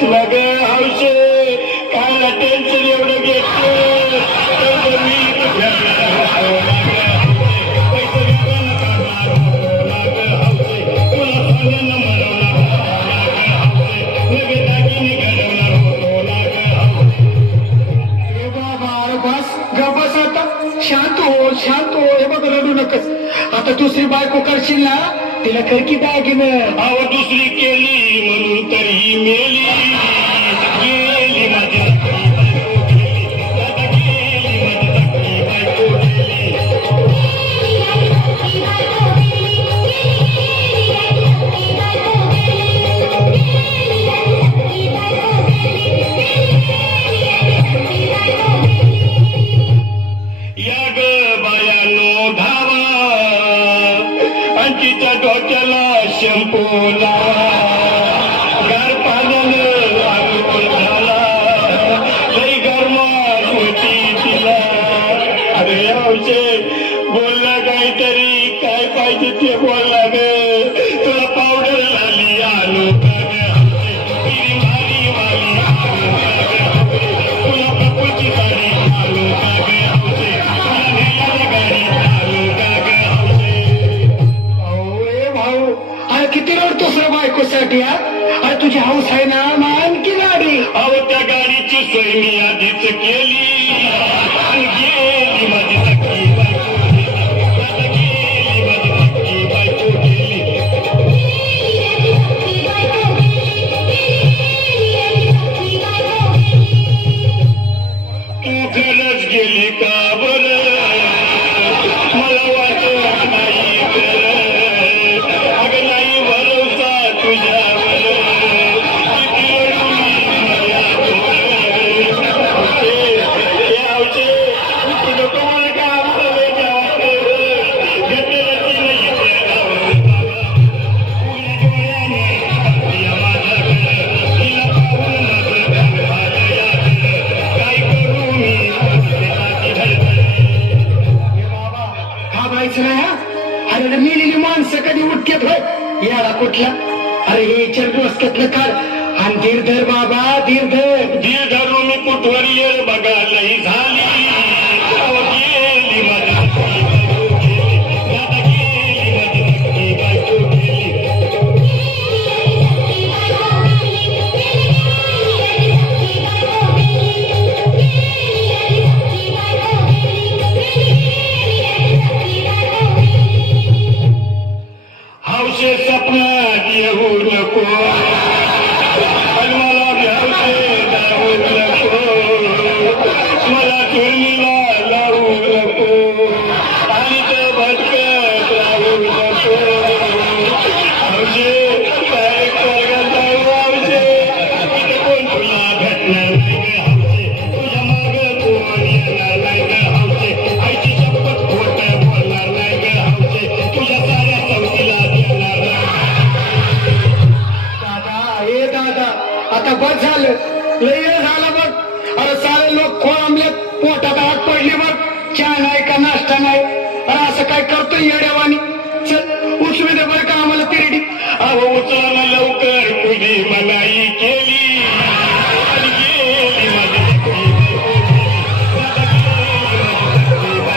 तुला ग हौशे काय टेन्शन एवढं घेतलं शांत हो हे बघ रडू नकस आता दुसरी बायको करशील ना तिला खरकी दागिन अव दुसरी केली म्हणून तर ही मेली गेली माझी या ग बायानो धावा अंकीच्या डोक्याला शॅम्पू लावा गार पाण्यानं आंघोळ झाला लई गरमाट होती तिला अरे हौशे बोलला काहीतरी काय पाहिजे ते बोलला ग तुला पावडर लाली आणू का ग हौशे तिरी मारी वाली आणू का ग हौशे तुला कपूरची साडी आणू का ग हौशे तुला नेल्याला गाडी आणू का ग हौशे ए भाऊ अरे किती रडतोस रे बायकोसाठी हा अरे तुझी हौस आहे ना मान की गाडी अहो त्या गाडीची सोय मी आधीच केली गेली माझी सखी बायको आता गेली माझी सखी बायको गेली तू खरंच गेली का बरं मला वाटत नाही खरं अगं नाही भरोसा तुझ्यावर किती रडली माझ्या आवचे तू नको मला का आपलं घेतलेलं नाही घाबरायचं नाही हा अरे मेलेली माणसं कधी उठकेत होय याला कुठला अरे हे डोसक्यातलं काढ आणि धीर धर बाबा धीर धर धीर धरून मी कुठवर येळ बघायलाही झाली अहो, गेली माझी सखी बायको गेली दादा गेली माझी सखी बायको गेली हौशे सपनात येऊ नको पण मला हौशे जाऊ नको मला चोरीला लावू नको आणि ते भटकत राहू नको हौशे काय करत जाऊ हौशे इथे कोण तुला भेटणार नाही ग हौशे तुझ्या माग कोण येणार नाही ग हौशे आईची शपथ खोट बोलणार नाही ग हौशे तुझ्या साऱ्या चौकीला देणार नाही दादा ए दादा आता बस झालं लय वेळ झाला बघ अरे सारे लोक खोळंबलेत पोटात आग पडली बघ चहा नाही का नाश्ता नाही अरे असं काय करतोय येड्यावानी चल उचलू दे बरं का आम्हाला तिरडी अहो उचला ना लवकर कुणी